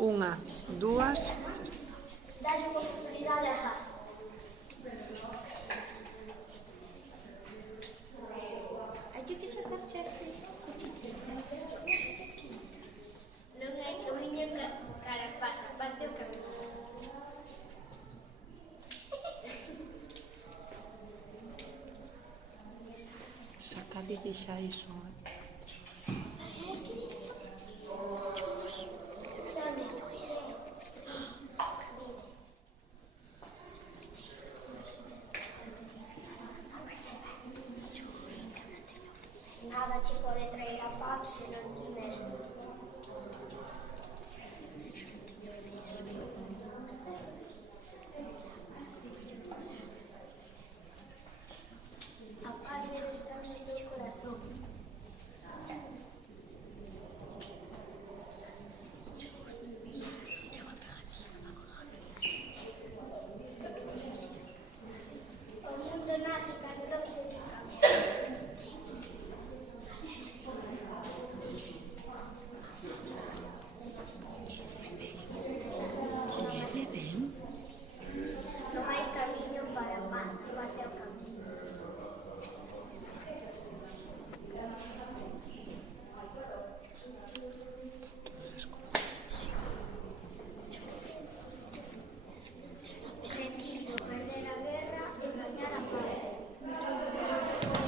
Unha, dúas... Dalle unha profundidade a cal. Hai que sacar xa este cuchillito. Non hai que viña cara pasa, parte o camino. Sacadille xa iso, Xa menos isto. Nada che pode traer a paz se non ti